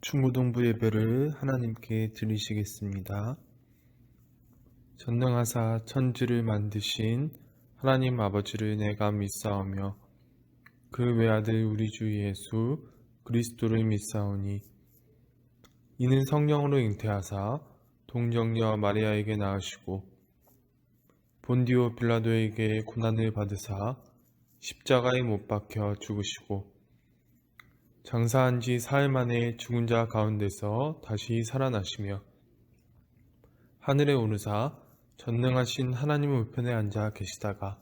중고등부 예배를 하나님께 드리시겠습니다. 전능하사 천지를 만드신 하나님 아버지를 내가 믿사오며 그 외아들 우리 주 예수 그리스도를 믿사오니 이는 성령으로 잉태하사 동정녀 마리아에게 낳으시고 본디오 빌라도에게 고난을 받으사 십자가에 못 박혀 죽으시고 장사한 지 사흘 만에 죽은 자 가운데서 다시 살아나시며 하늘에 오르사 전능하신 하나님 우편에 앉아 계시다가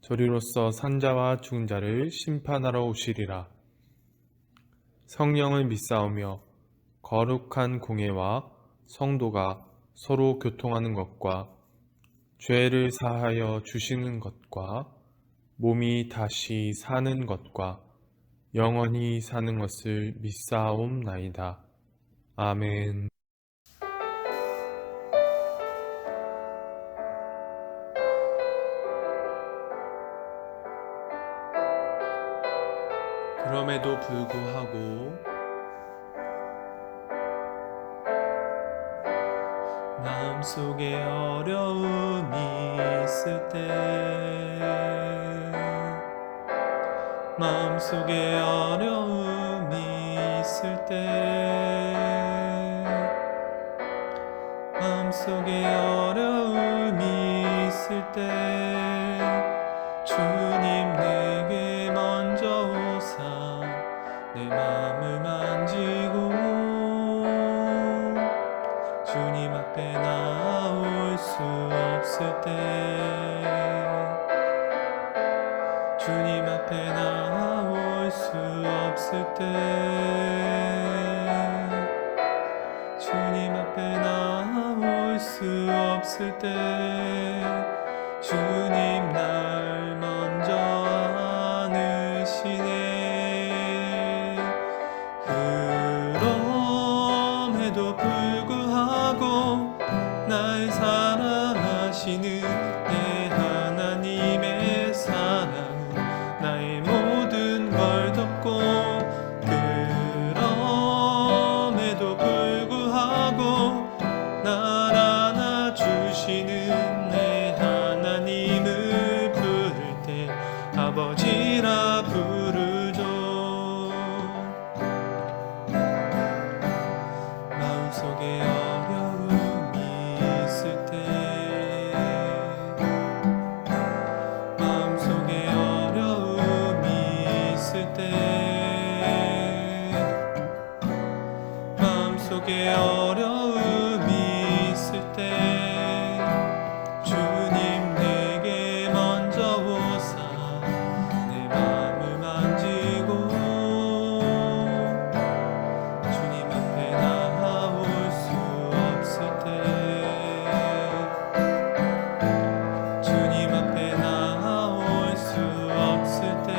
저리로서 산자와 죽은 자를 심판하러 오시리라. 성령을 믿사오며 거룩한 공예와 성도가 서로 교통하는 것과 죄를 사하여 주시는 것과 몸이 다시 사는 것과 영원히 사는 것을 믿사옵나이다. 아멘. 그럼에도 불구하고 마음속에 어려움이 있을 때 마음속에 어려움이 있을 때 마음속에 어려움이 있을 때 주님 내게 먼저 오사 내 마음을 만지고 주님 앞에 나올 수 없을 때 주님 앞에 나올 수 없을 때 주님 앞에 나올 수 없을 때 주님 날 먼저 안으시네. 그럼에도 불구하고 날 사랑하시는 내 하나님의 사랑은 나의 모든 걸 덮고 그럼에도 불구하고 날 안아주시는 내 하나님을 부를 때 아버지라 부르죠. 마음속에 어려움이 있을 때 마음속에 어려움이 있을 때 마음속에 어려움이 있을 때 주님 내게 먼저 오사 내 마음을 만지고 주님 앞에 나올 수 없을 때 주님 앞에 나올 수 없을 때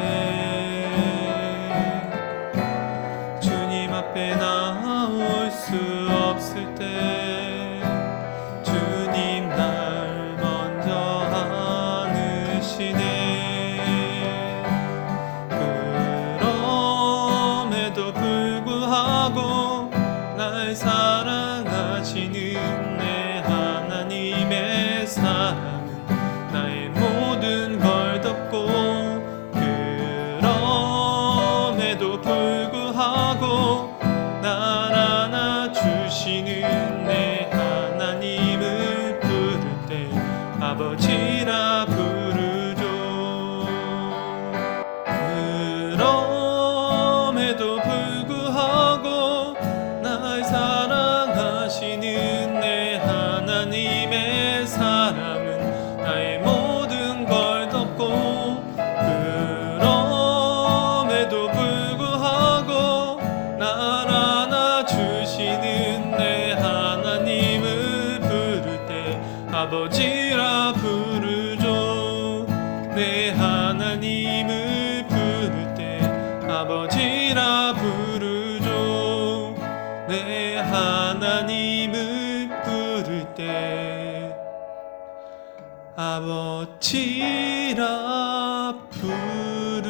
주님 앞에 나올 수 없을 때 주님 날 먼저 안으시네. 그럼에도 불구하고 날 사랑하시는 내 하나님의 사랑은 나의 모든 걸 덮고 그럼에도 불구하고 날 안아주시는 내 하나님을 부를 때 아버지라 부르죠. 그럼에도 불구하고 날 사랑하시는 내 하나님의 사랑은 나의 모든 걸 덮고 그럼에도 불구하고 날 안아주시는 내 하나님을 부를 때 아버지라 부르죠. 내 하나님을 부를 때 아버지라 부르죠. 내 하나님을 부를 때 아버지라 부르죠.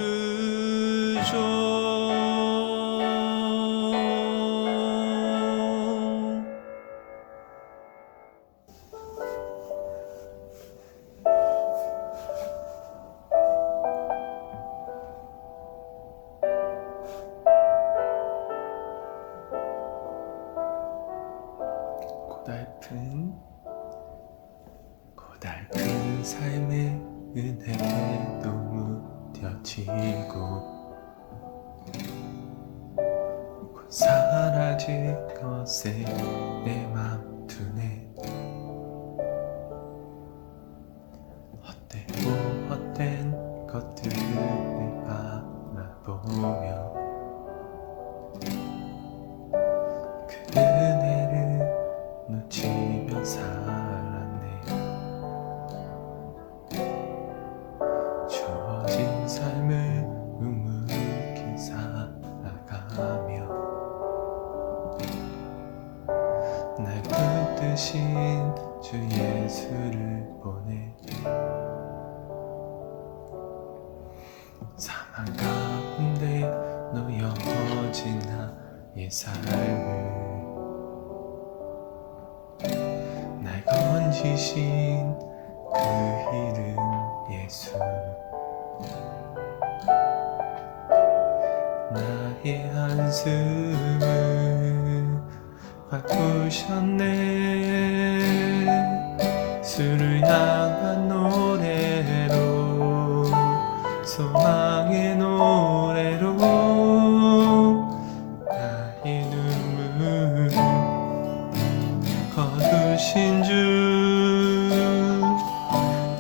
삶의 은혜도 무뎌지고 곧 사라질 것에 내 맘 두네. 헛되고 헛된 것들을 바라보며 그 은혜를 놓치며 살았네. 주어진 삶을 묵묵히 살아가며 날 붙드신 주 예수를 보내. 사망 가운데 놓여진 나의 삶을 날 건지신 그 이름 예수. 나의 한숨을 바꾸셨네. 주를 향한 노래로, 소망의 노래로 나의 눈물 거두신 주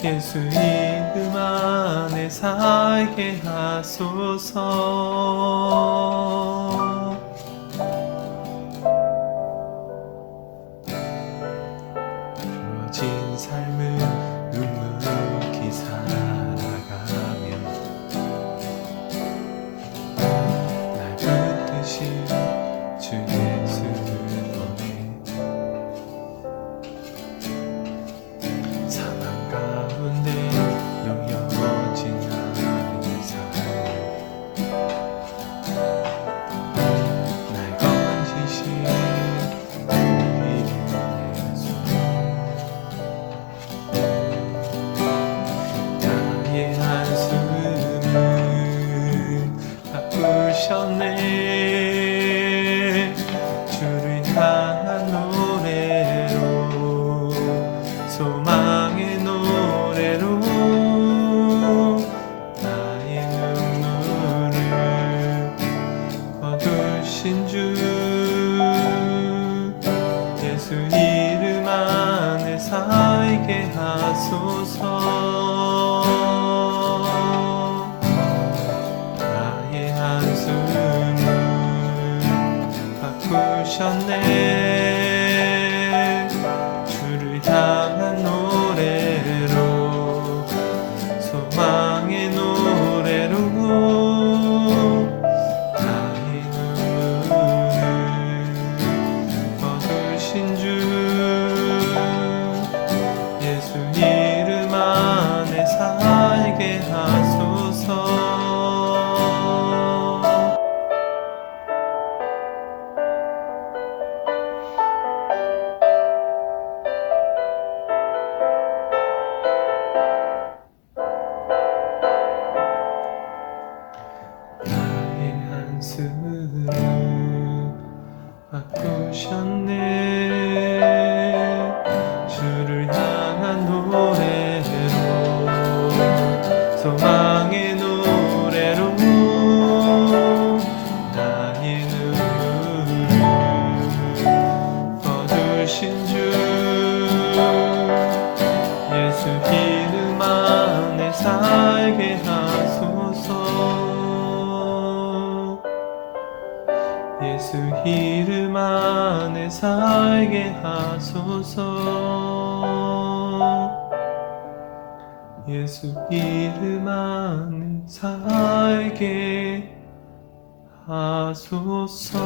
예수 이름 안에 살게 하소서. 주어진 삶을 묵묵히 살아가며 날 붙드신 주 예수를 보내. 사망 가운데 놓여진 나의 삶을 날 건지신 그 이름 예수. 나의 한숨을 바꾸셨네. 주를 향한 노래로, 소망의 노래로 나의 눈물을 거두신 주 예수 이름 안에 살게 하소서. 나의 한숨을 바꾸셨네. 주를 향한 노래로, 소망의 노래로 나의 눈물을 거두신 주 예수 이름 안에 살게 하소서. 나의 한숨을 바꾸셨네. 주를 향한 노래로, 소망의 노래로 나의 눈물을 거두신 주 예수 이름 안에 살게 하소서. 예수 이름 안에 살게 하소서. 예수 이름 안에 살게 하소서.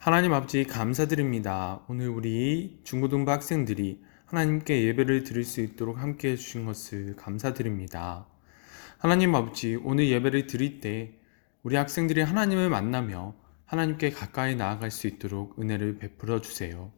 하나님 아버지 감사드립니다. 오늘 우리 중고등부 학생들이 하나님께 예배를 드릴 수 있도록 함께 해주신 것을 감사드립니다. 하나님 아버지, 오늘 예배를 드릴 때 우리 학생들이 하나님을 만나며 하나님께 가까이 나아갈 수 있도록 은혜를 베풀어 주세요.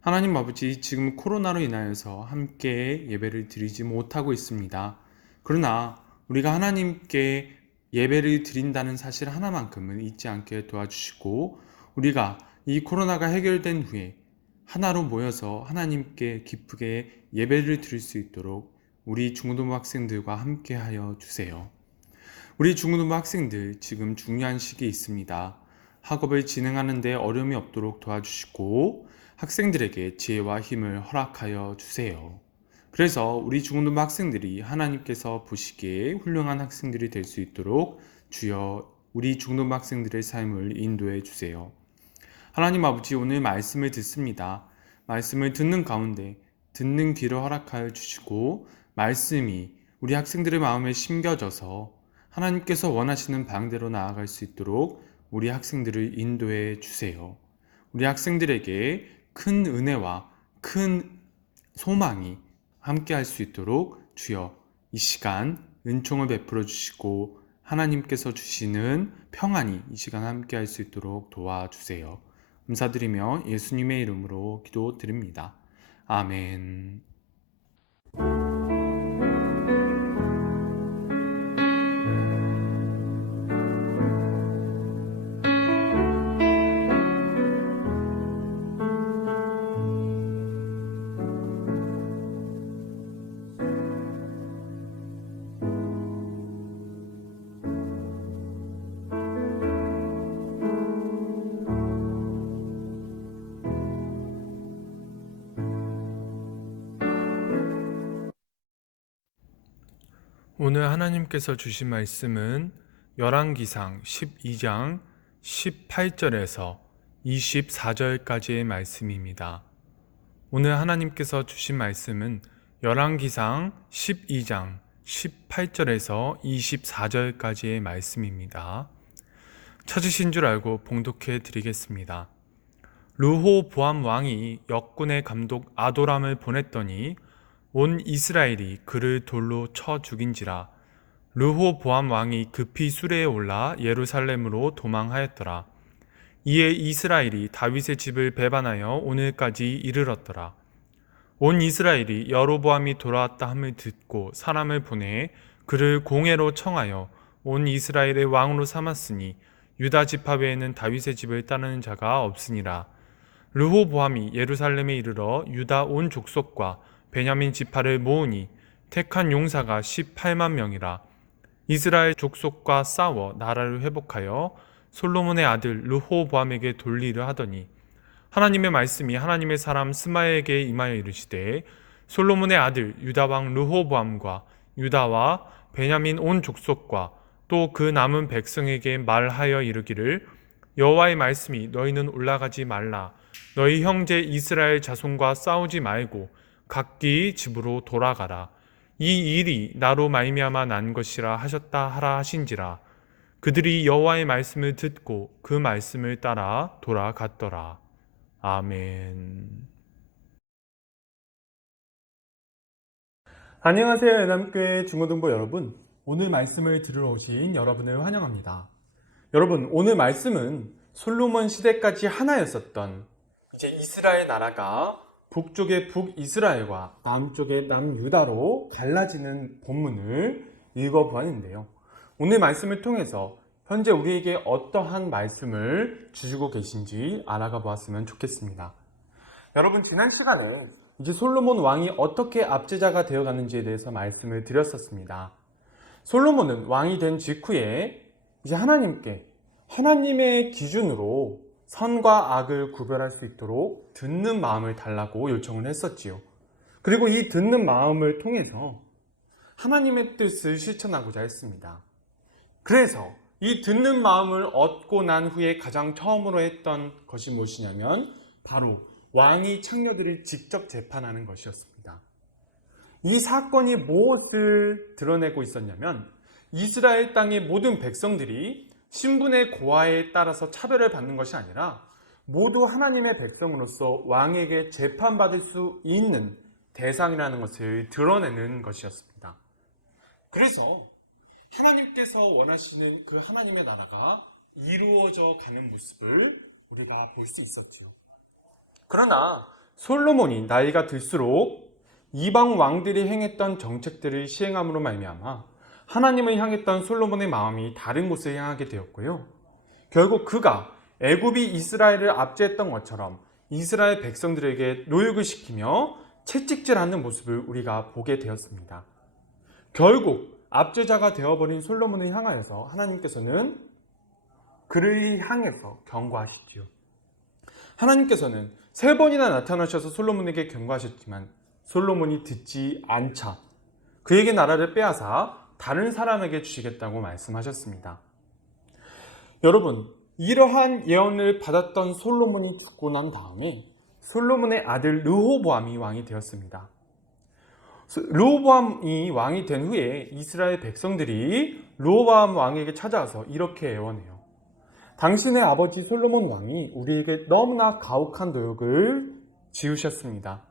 하나님 아버지, 지금 코로나로 인하여서 함께 예배를 드리지 못하고 있습니다. 그러나 우리가 하나님께 예배를 드린다는 사실 하나만큼은 잊지 않게 도와주시고, 우리가 이 코로나가 해결된 후에 하나로 모여서 하나님께 기쁘게 예배를 드릴 수 있도록 우리 중고등부 학생들과 함께 하여 주세요. 우리 중고등부 학생들 지금 중요한 시기에 있습니다. 학업을 진행하는 데 어려움이 없도록 도와주시고 학생들에게 지혜와 힘을 허락하여 주세요. 그래서 우리 중고등부 학생들이 하나님께서 보시기에 훌륭한 학생들이 될 수 있도록 주여 우리 중고등부 학생들의 삶을 인도해 주세요. 하나님 아버지, 오늘 말씀을 듣습니다. 말씀을 듣는 가운데 듣는 귀를 허락하여 주시고 말씀이 우리 학생들의 마음에 심겨져서 하나님께서 원하시는 방향대로 나아갈 수 있도록 우리 학생들을 인도해 주세요. 우리 학생들에게 큰 은혜와 큰 소망이 함께 할 수 있도록 주여 이 시간 은총을 베풀어 주시고 하나님께서 주시는 평안이 이 시간 함께 할 수 있도록 도와주세요. 감사드리며 예수님의 이름으로 기도드립니다. 아멘. 오늘 하나님께서 주신 말씀은 열왕기상 12장 18절에서 24절까지의 말씀입니다. 오늘 하나님께서 주신 말씀은 열왕기상 12장 18절에서 24절까지의 말씀입니다. 찾으신 줄 알고 봉독해 드리겠습니다. 르호보암 왕이 역군의 감독 아도람을 보냈더니 온 이스라엘이 그를 돌로 쳐 죽인지라. 르호보암 왕이 급히 수레에 올라 예루살렘으로 도망하였더라. 이에 이스라엘이 다윗의 집을 배반하여 오늘까지 이르렀더라. 온 이스라엘이 여로보암이 돌아왔다 함을 듣고 사람을 보내 그를 공회로 청하여 온 이스라엘의 왕으로 삼았으니 유다 지파 외에는 다윗의 집을 따르는 자가 없으니라. 르호보암이 예루살렘에 이르러 유다 온 족속과 베냐민 지파를 모으니 택한 용사가 18만 명이라. 이스라엘 족속과 싸워 나라를 회복하여 솔로몬의 아들 르호보암에게 돌리려 하더니 하나님의 말씀이 하나님의 사람 스마야에게 임하여 이르시되 솔로몬의 아들 유다 왕 르호보암과 유다와 베냐민 온 족속과 또 그 남은 백성에게 말하여 이르기를 여호와의 말씀이 너희는 올라가지 말라. 너희 형제 이스라엘 자손과 싸우지 말고 각기 집으로 돌아가라. 이 일이 나로 말미암아 난 것이라 하셨다 하라 하신지라. 그들이 여호와의 말씀을 듣고 그 말씀을 따라 돌아갔더라. 아멘. 안녕하세요, 연암교회 중고등부 여러분. 오늘 말씀을 들으러 오신 여러분을 환영합니다. 여러분, 오늘 말씀은 솔로몬 시대까지 하나였었던 이제 이스라엘 나라가 북쪽의 북이스라엘과 남쪽의 남유다로 갈라지는 본문을 읽어보았는데요. 오늘 말씀을 통해서 현재 우리에게 어떠한 말씀을 주시고 계신지 알아가 보았으면 좋겠습니다. 여러분, 지난 시간에 이제 솔로몬 왕이 어떻게 압제자가 되어가는지에 대해서 말씀을 드렸었습니다. 솔로몬은 왕이 된 직후에 이제 하나님의 기준으로 선과 악을 구별할 수 있도록 듣는 마음을 달라고 요청을 했었지요. 그리고 이 듣는 마음을 통해서 하나님의 뜻을 실천하고자 했습니다. 그래서 이 듣는 마음을 얻고 난 후에 가장 처음으로 했던 것이 무엇이냐면 바로 왕이 창녀들을 직접 재판하는 것이었습니다. 이 사건이 무엇을 드러내고 있었냐면 이스라엘 땅의 모든 백성들이 신분의 고하에 따라서 차별을 받는 것이 아니라 모두 하나님의 백성으로서 왕에게 재판받을 수 있는 대상이라는 것을 드러내는 것이었습니다. 그래서 하나님께서 원하시는 그 하나님의 나라가 이루어져 가는 모습을 우리가 볼 수 있었지요. 그러나 솔로몬이 나이가 들수록 이방 왕들이 행했던 정책들을 시행함으로 말미암아 하나님을 향했던 솔로몬의 마음이 다른 곳을 향하게 되었고요. 결국 그가 애굽이 이스라엘을 압제했던 것처럼 이스라엘 백성들에게 노역을 시키며 채찍질하는 모습을 우리가 보게 되었습니다. 결국 압제자가 되어버린 솔로몬을 향하여서 하나님께서는 그를 향해서 경고하시지요. 하나님께서는 3번이나 나타나셔서 솔로몬에게 경고하셨지만 솔로몬이 듣지 않자 그에게 나라를 빼앗아 다른 사람에게 주시겠다고 말씀하셨습니다. 여러분, 이러한 예언을 받았던 솔로몬이 죽고 난 다음에 솔로몬의 아들 르호보암이 왕이 되었습니다. 르호보암이 왕이 된 후에 이스라엘 백성들이 르호보암 왕에게 찾아와서 이렇게 애원해요. 당신의 아버지 솔로몬 왕이 우리에게 너무나 가혹한 노역을 지으셨습니다.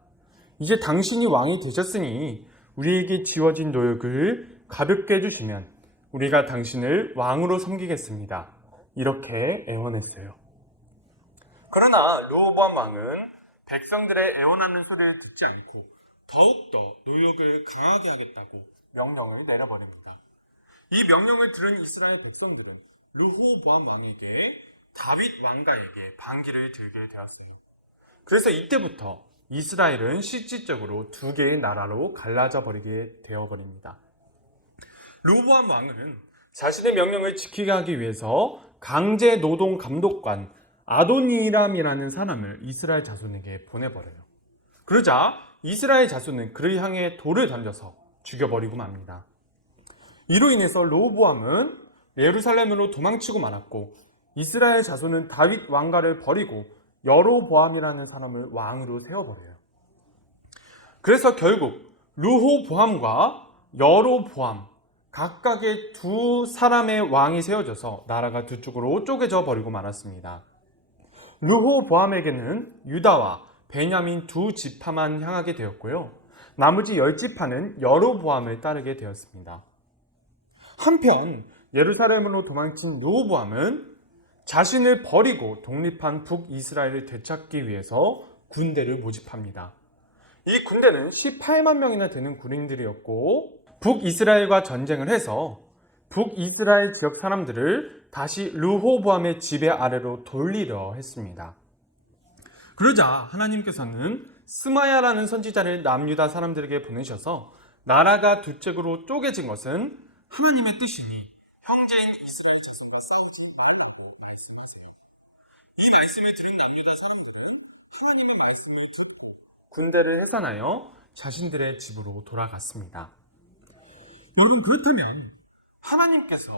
이제 당신이 왕이 되셨으니 우리에게 지워진 노역을 가볍게 해주시면 우리가 당신을 왕으로 섬기겠습니다. 이렇게 애원했어요. 그러나 르호보암 왕은 백성들의 애원하는 소리를 듣지 않고 더욱더 노역을 강하게 하겠다고 명령을 내려버립니다. 이 명령을 들은 이스라엘 백성들은 르호보암 왕에게 다윗 왕가에게 반기를 들게 되었어요. 그래서 이때부터 이스라엘은 실질적으로 2개의 나라로 갈라져 버리게 되어버립니다. 르호보암 왕은 자신의 명령을 지키게 하기 위해서 강제 노동 감독관 아도니람이라는 사람을 이스라엘 자손에게 보내버려요. 그러자 이스라엘 자손은 그를 향해 돌을 던져서 죽여버리고 맙니다. 이로 인해서 르호보암은 예루살렘으로 도망치고 말았고 이스라엘 자손은 다윗 왕가를 버리고 여로보암이라는 사람을 왕으로 세워버려요. 그래서 결국 르호보암과 여로보암 각각의 2사람의 왕이 세워져서 나라가 2쪽으로 쪼개져 버리고 말았습니다. 르호보암에게는 유다와 베냐민 2지파만 향하게 되었고요. 나머지 10지파는 여로보암을 따르게 되었습니다. 한편 예루살렘으로 도망친 르호보암은 자신을 버리고 독립한 북이스라엘을 되찾기 위해서 군대를 모집합니다. 이 군대는 18만 명이나 되는 군인들이었고 북이스라엘과 전쟁을 해서 북이스라엘 지역 사람들을 다시 르호보암의 지배 아래로 돌리려 했습니다. 그러자 하나님께서는 스마야라는 선지자를 남유다 사람들에게 보내셔서 나라가 2쪽으로 쪼개진 것은 하나님의 뜻이니 형제인 이스라엘 자손과 싸우지 말라고 말씀하세요. 이 말씀을 들은 남유다 사람들은 하나님의 말씀을 듣고 군대를 해산하여 자신들의 집으로 돌아갔습니다. 여러분, 그렇다면 하나님께서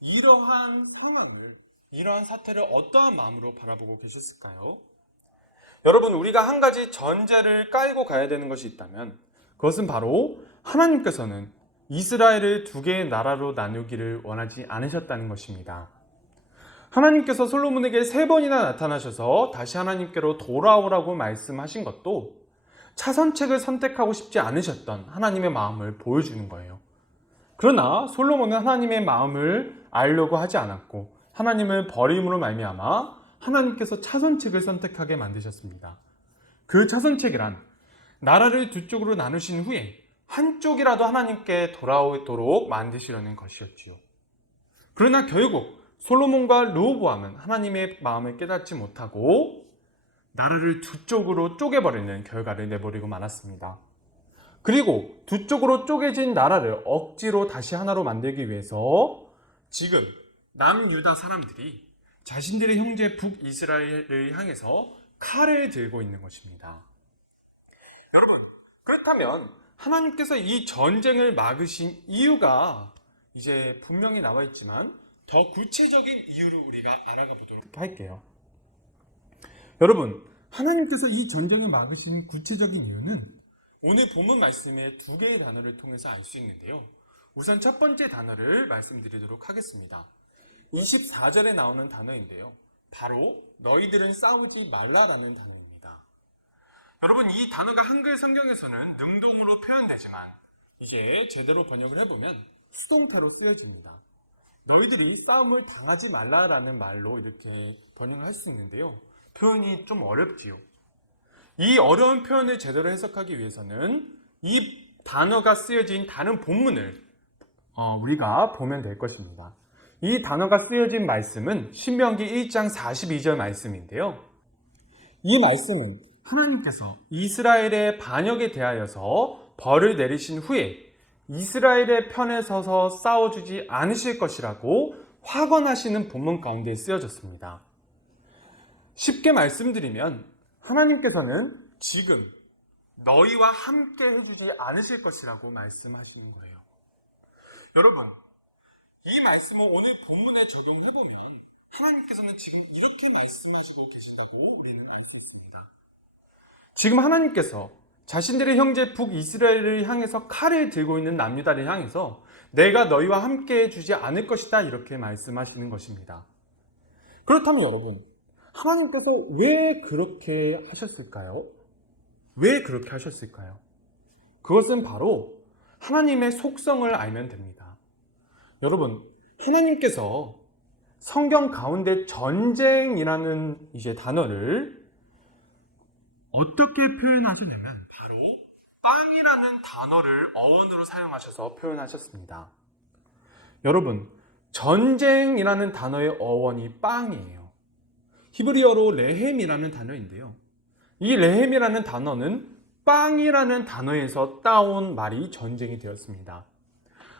이러한 상황을, 이러한 사태를 어떠한 마음으로 바라보고 계셨을까요? 여러분, 우리가 한 가지 전제를 깔고 가야 되는 것이 있다면 그것은 바로 하나님께서는 이스라엘을 2개의 나라로 나누기를 원하지 않으셨다는 것입니다. 하나님께서 솔로몬에게 3번이나 나타나셔서 다시 하나님께로 돌아오라고 말씀하신 것도 차선책을 선택하고 싶지 않으셨던 하나님의 마음을 보여주는 거예요. 그러나 솔로몬은 하나님의 마음을 알려고 하지 않았고 하나님을 버림으로 말미암아 하나님께서 차선책을 선택하게 만드셨습니다. 그 차선책이란 나라를 2쪽으로 나누신 후에 한쪽이라도 하나님께 돌아오도록 만드시려는 것이었지요. 그러나 결국 솔로몬과 르호보암은 하나님의 마음을 깨닫지 못하고 나라를 2쪽으로 쪼개버리는 결과를 내버리고 말았습니다. 그리고 2쪽으로 쪼개진 나라를 억지로 다시 하나로 만들기 위해서 지금 남유다 사람들이 자신들의 형제 북이스라엘을 향해서 칼을 들고 있는 것입니다. 여러분, 그렇다면 하나님께서 이 전쟁을 막으신 이유가 이제 분명히 나와 있지만 더 구체적인 이유를 우리가 알아가 보도록 할게요. 여러분, 하나님께서 이 전쟁을 막으신 구체적인 이유는 오늘 본문 말씀의 2개의 단어를 통해서 알 수 있는데요. 우선 첫 번째 단어를 말씀드리도록 하겠습니다. 24절에 나오는 단어인데요. 바로 너희들은 싸우지 말라라는 단어입니다. 여러분, 이 단어가 한글 성경에서는 능동으로 표현되지만 이게 제대로 번역을 해보면 수동태로 쓰여집니다. 너희들이 싸움을 당하지 말라라는 말로 이렇게 번역을 할 수 있는데요. 표현이 좀 어렵지요. 이 어려운 표현을 제대로 해석하기 위해서는 이 단어가 쓰여진 다른 본문을 우리가 보면 될 것입니다. 이 단어가 쓰여진 말씀은 신명기 1장 42절 말씀인데요. 이 말씀은 하나님께서 이스라엘의 반역에 대하여서 벌을 내리신 후에 이스라엘의 편에 서서 싸워주지 않으실 것이라고 확언하시는 본문 가운데 쓰여졌습니다. 쉽게 말씀드리면 하나님께서는 지금 너희와 함께 해주지 않으실 것이라고 말씀하시는 거예요. 여러분, 이 말씀을 오늘 본문에 적용해보면 하나님께서는 지금 이렇게 말씀하시고 계신다고 우리는 알 수 있습니다. 지금 하나님께서 자신들의 형제 북이스라엘을 향해서 칼을 들고 있는 남유다를 향해서 내가 너희와 함께 해주지 않을 것이다 이렇게 말씀하시는 것입니다. 그렇다면 여러분, 하나님께서 왜 그렇게 하셨을까요? 왜 그렇게 하셨을까요? 그것은 바로 하나님의 속성을 알면 됩니다. 여러분, 하나님께서 성경 가운데 전쟁이라는 단어를 어떻게 표현하셨냐면 바로 빵이라는 단어를 어원으로 사용하셔서 표현하셨습니다. 여러분, 전쟁이라는 단어의 어원이 빵이에요. 히브리어로 레헴이라는 단어인데요. 이 레헴이라는 단어는 빵이라는 단어에서 따온 말이 전쟁이 되었습니다.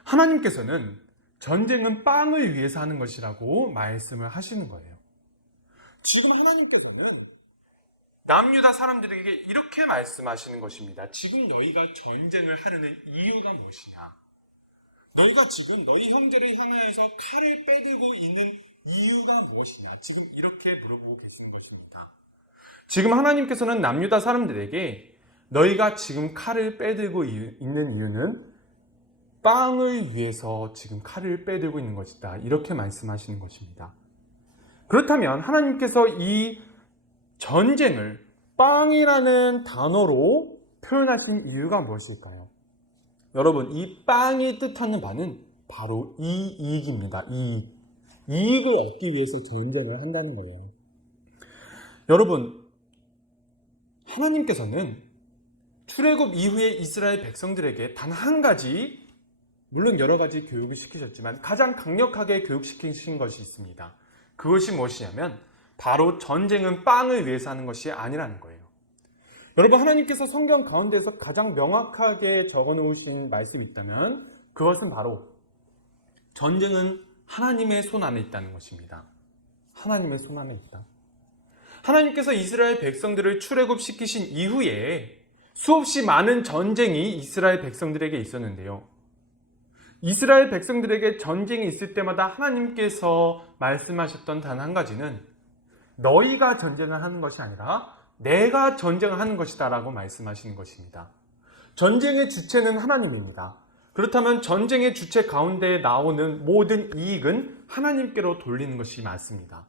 하나님께서는 전쟁은 빵을 위해서 하는 것이라고 말씀을 하시는 거예요. 지금 하나님께서는 남유다 사람들에게 이렇게 말씀하시는 것입니다. 지금 너희가 전쟁을 하려는 이유가 무엇이냐? 너희가 지금 너희 형제를 향하여서 칼을 빼들고 있는 이유가 무엇이냐? 지금 이렇게 물어보고 계시는 것입니다. 지금 하나님께서는 남유다 사람들에게 너희가 지금 칼을 빼들고 있는 이유는 빵을 위해서 지금 칼을 빼들고 있는 것이다. 이렇게 말씀하시는 것입니다. 그렇다면 하나님께서 이 전쟁을 빵이라는 단어로 표현하신 이유가 무엇일까요? 여러분, 이 빵이 뜻하는 바는 바로 이익입니다. 이익을 얻기 위해서 전쟁을 한다는 거예요. 여러분, 하나님께서는 출애굽 이후에 이스라엘 백성들에게 단 한 가지, 물론 여러 가지 교육을 시키셨지만 가장 강력하게 교육시키신 것이 있습니다. 그것이 무엇이냐면 바로 전쟁은 빵을 위해서 하는 것이 아니라는 거예요. 여러분, 하나님께서 성경 가운데서 가장 명확하게 적어놓으신 말씀이 있다면 그것은 바로 전쟁은 하나님의 손 안에 있다는 것입니다. 하나님의 손 안에 있다. 하나님께서 이스라엘 백성들을 출애굽시키신 이후에 수없이 많은 전쟁이 이스라엘 백성들에게 있었는데요. 이스라엘 백성들에게 전쟁이 있을 때마다 하나님께서 말씀하셨던 단 한 가지는 너희가 전쟁을 하는 것이 아니라 내가 전쟁을 하는 것이다 라고 말씀하시는 것입니다. 전쟁의 주체는 하나님입니다. 그렇다면 전쟁의 주체 가운데 나오는 모든 이익은 하나님께로 돌리는 것이 맞습니다.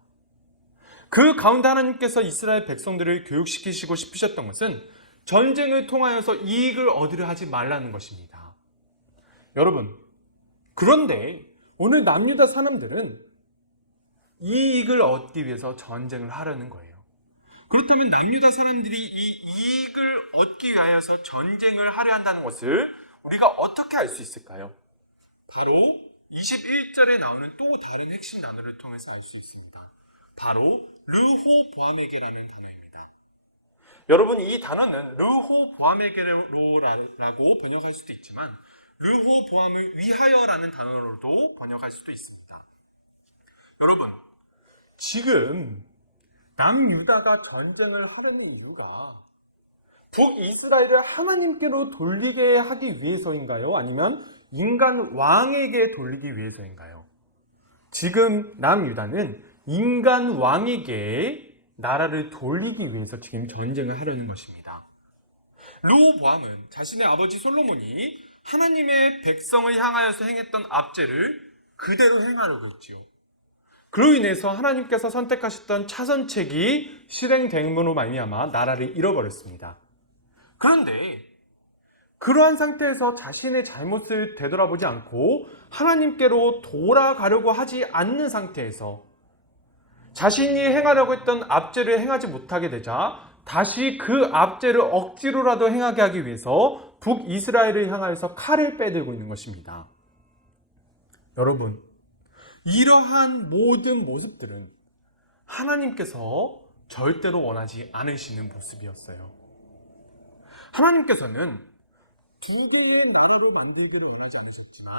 그 가운데 하나님께서 이스라엘 백성들을 교육시키시고 싶으셨던 것은 전쟁을 통하여서 이익을 얻으려 하지 말라는 것입니다. 여러분, 그런데 오늘 남유다 사람들은 이익을 얻기 위해서 전쟁을 하려는 거예요. 그렇다면 남유다 사람들이 이 이익을 얻기 위하여서 전쟁을 하려 한다는 것을 우리가 어떻게 알 수 있을까요? 바로 21절에 나오는 또 다른 핵심 단어를 통해서 알 수 있습니다. 바로 르호보아메게라는 단어입니다. 여러분, 이 단어는 르호보아메게로라고 번역할 수도 있지만 르호보암을 위하여라는 단어로도 번역할 수도 있습니다. 여러분, 지금 남유다가 전쟁을 하려는 이유가 북이스라엘을 하나님께로 돌리게 하기 위해서인가요? 아니면 인간 왕에게 돌리기 위해서인가요? 지금 남유다는 인간 왕에게 나라를 돌리기 위해서 지금 전쟁을 하려는 것입니다. 르호보암은 자신의 아버지 솔로몬이 하나님의 백성을 향하여서 행했던 압제를 그대로 행하려고 했지요. 그로 인해서 하나님께서 선택하셨던 차선책이 실행됨으로 말미암아 나라를 잃어버렸습니다. 그런데 그러한 상태에서 자신의 잘못을 되돌아보지 않고 하나님께로 돌아가려고 하지 않는 상태에서 자신이 행하려고 했던 압제를 행하지 못하게 되자 다시 그 압제를 억지로라도 행하게 하기 위해서 북이스라엘을 향하여서 칼을 빼들고 있는 것입니다. 여러분, 이러한 모든 모습들은 하나님께서 절대로 원하지 않으시는 모습이었어요. 하나님께서는 두 개의 나라로 만들기를 원하지 않으셨지만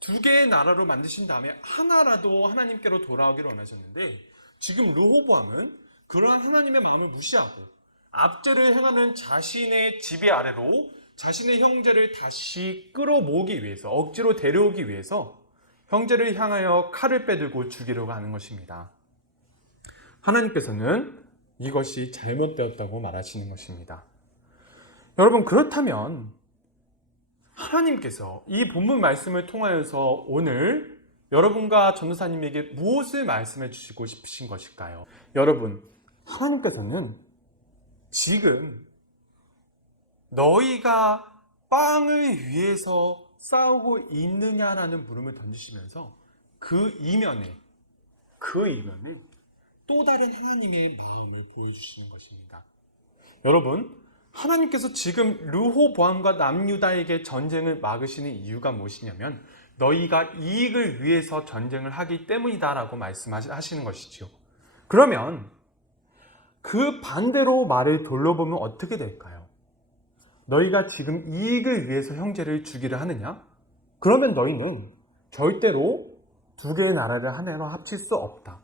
두 개의 나라로 만드신 다음에 하나라도 하나님께로 돌아오기를 원하셨는데, 지금 르호보암은 그러한 하나님의 마음을 무시하고 압제를 행하는 자신의 지배 아래로 자신의 형제를 다시 끌어모으기 위해서, 억지로 데려오기 위해서 형제를 향하여 칼을 빼들고 죽이려고 하는 것입니다. 하나님께서는 이것이 잘못되었다고 말하시는 것입니다. 여러분, 그렇다면 하나님께서 이 본문 말씀을 통하여서 오늘 여러분과 전도사님에게 무엇을 말씀해 주시고 싶으신 것일까요? 여러분, 하나님께서는 지금 너희가 빵을 위해서 싸우고 있느냐라는 물음을 던지시면서 그 이면에 또 다른 하나님의 마음을 보여주시는 것입니다. 여러분, 하나님께서 지금 르호보암과 남유다에게 전쟁을 막으시는 이유가 무엇이냐면 너희가 이익을 위해서 전쟁을 하기 때문이다라고 말씀하시는 것이지요. 그러면 그 반대로 말을 돌려보면 어떻게 될까요? 너희가 지금 이익을 위해서 형제를 죽이려 하느냐? 그러면 너희는 절대로 두 개의 나라를 하나로 합칠 수 없다.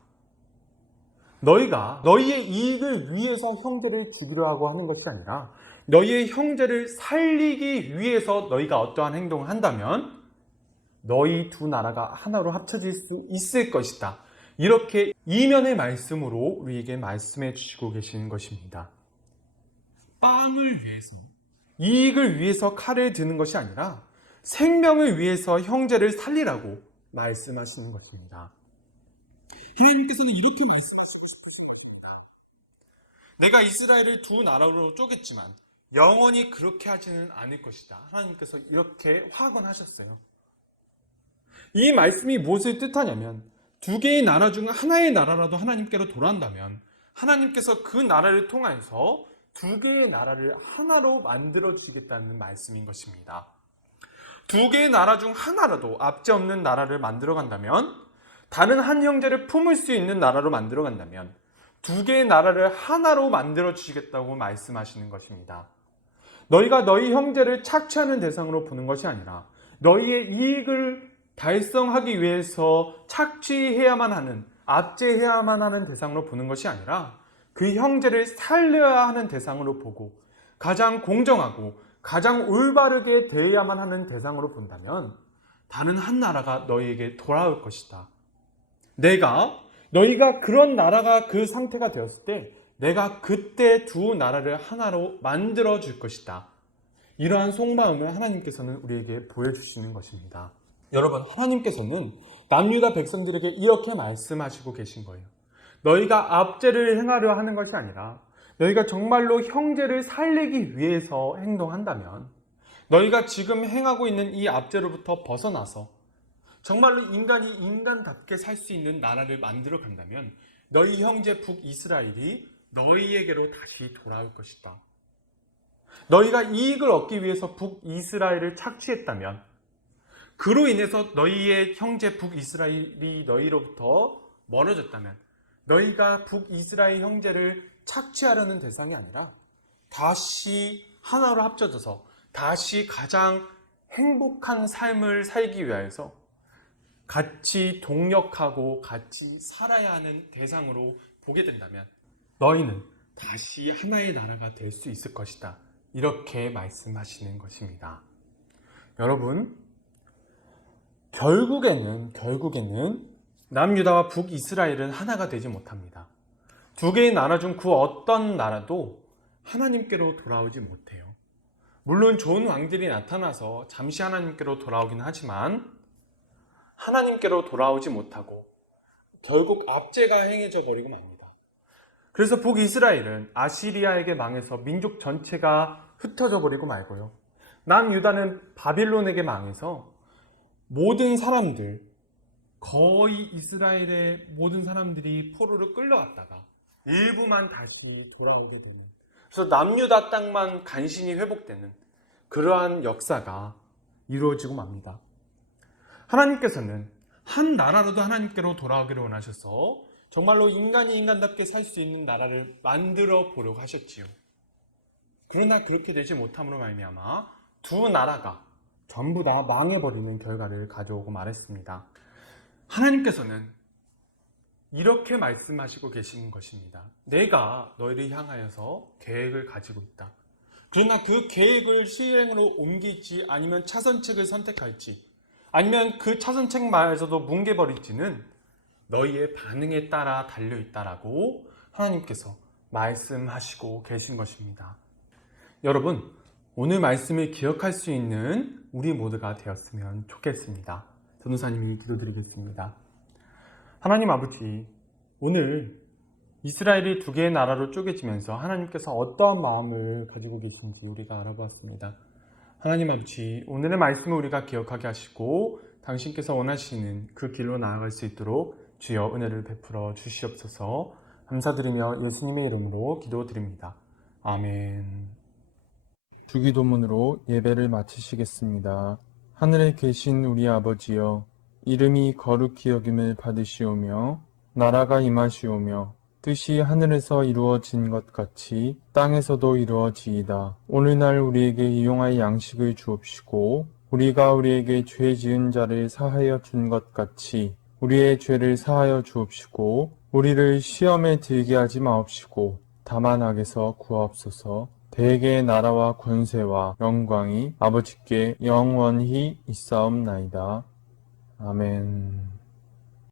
너희가 너희의 이익을 위해서 형제를 죽이려 하고 하는 것이 아니라 너희의 형제를 살리기 위해서 너희가 어떠한 행동을 한다면 너희 두 나라가 하나로 합쳐질 수 있을 것이다. 이렇게 이면의 말씀으로 우리에게 말씀해 주시고 계시는 것입니다. 빵을 위해서, 이익을 위해서 칼을 드는 것이 아니라 생명을 위해서 형제를 살리라고 말씀하시는 것입니다. 하나님께서는 이렇게 말씀하시는 것입니다. 내가 이스라엘을 두 나라로 쪼갰지만 영원히 그렇게 하지는 않을 것이다. 하나님께서 이렇게 확언하셨어요. 이 말씀이 무엇을 뜻하냐면 두 개의 나라 중 하나의 나라라도 하나님께로 돌아온다면 하나님께서 그 나라를 통해서 두 개의 나라를 하나로 만들어 주시겠다는 말씀인 것입니다. 두 개의 나라 중 하나라도 압제 없는 나라를 만들어 간다면, 다른 한 형제를 품을 수 있는 나라로 만들어 간다면 두 개의 나라를 하나로 만들어 주시겠다고 말씀하시는 것입니다. 너희가 너희 형제를 착취하는 대상으로 보는 것이 아니라 너희의 이익을 달성하기 위해서 착취해야만 하는, 압제해야만 하는 대상으로 보는 것이 아니라 그 형제를 살려야 하는 대상으로 보고 가장 공정하고 가장 올바르게 대해야만 하는 대상으로 본다면 다른 한 나라가 너희에게 돌아올 것이다. 너희가 그런 나라가 그 상태가 되었을 때 내가 그때 두 나라를 하나로 만들어 줄 것이다. 이러한 속마음을 하나님께서는 우리에게 보여주시는 것입니다. 여러분, 하나님께서는 남유다 백성들에게 이렇게 말씀하시고 계신 거예요. 너희가 압제를 행하려 하는 것이 아니라 너희가 정말로 형제를 살리기 위해서 행동한다면, 너희가 지금 행하고 있는 이 압제로부터 벗어나서 정말로 인간이 인간답게 살 수 있는 나라를 만들어 간다면 너희 형제 북이스라엘이 너희에게로 다시 돌아올 것이다. 너희가 이익을 얻기 위해서 북이스라엘을 착취했다면, 그로 인해서 너희의 형제 북이스라엘이 너희로부터 멀어졌다면 너희가 북이스라엘 형제를 착취하려는 대상이 아니라 다시 하나로 합쳐져서 다시 가장 행복한 삶을 살기 위해서 같이 동력하고 같이 살아야 하는 대상으로 보게 된다면 너희는 다시 하나의 나라가 될 수 있을 것이다. 이렇게 말씀하시는 것입니다. 여러분, 결국에는 남유다와 북이스라엘은 하나가 되지 못합니다. 두 개의 나라 중 그 어떤 나라도 하나님께로 돌아오지 못해요. 물론 좋은 왕들이 나타나서 잠시 하나님께로 돌아오긴 하지만 하나님께로 돌아오지 못하고 결국 압제가 행해져 버리고 맙니다. 그래서 북이스라엘은 아시리아에게 망해서 민족 전체가 흩어져 버리고 말고요. 남유다는 바빌론에게 망해서 모든 사람들, 거의 이스라엘의 모든 사람들이 포로로 끌려갔다가 일부만 다시 돌아오게 되는, 그래서 남유다 땅만 간신히 회복되는 그러한 역사가 이루어지고 맙니다. 하나님께서는 한 나라로도 하나님께로 돌아오기를 원하셔서 정말로 인간이 인간답게 살 수 있는 나라를 만들어 보려고 하셨지요. 그러나 그렇게 되지 못함으로 말미암아 두 나라가 전부 다 망해버리는 결과를 가져오고 말했습니다. 하나님께서는 이렇게 말씀하시고 계시는 것입니다. 내가 너희를 향하여서 계획을 가지고 있다. 그러나 그 계획을 실행으로 옮길지 아니면 차선책을 선택할지 아니면 그 차선책마에서도 뭉개버릴지는 너희의 반응에 따라 달려있다라고 하나님께서 말씀하시고 계신 것입니다. 여러분, 오늘 말씀을 기억할 수 있는 우리 모두가 되었으면 좋겠습니다. 전도사님이 기도드리겠습니다. 하나님 아버지, 오늘 이스라엘이 두 개의 나라로 쪼개지면서 하나님께서 어떠한 마음을 가지고 계신지 우리가 알아보았습니다. 하나님 아버지, 오늘의 말씀을 우리가 기억하게 하시고 당신께서 원하시는 그 길로 나아갈 수 있도록 주여 은혜를 베풀어 주시옵소서. 감사드리며 예수님의 이름으로 기도드립니다. 아멘. 주기도문으로 예배를 마치시겠습니다. 하늘에 계신 우리 아버지여, 이름이 거룩히 여김을 받으시오며 나라가 임하시오며 뜻이 하늘에서 이루어진 것 같이 땅에서도 이루어지이다. 오늘날 우리에게 일용할 양식을 주옵시고 우리가 우리에게 죄 지은 자를 사하여 준 것 같이 우리의 죄를 사하여 주옵시고 우리를 시험에 들게 하지 마옵시고 다만 악에서 구하옵소서. 대개의 나라와 권세와 영광이 아버지께 영원히 있사옵나이다. 아멘.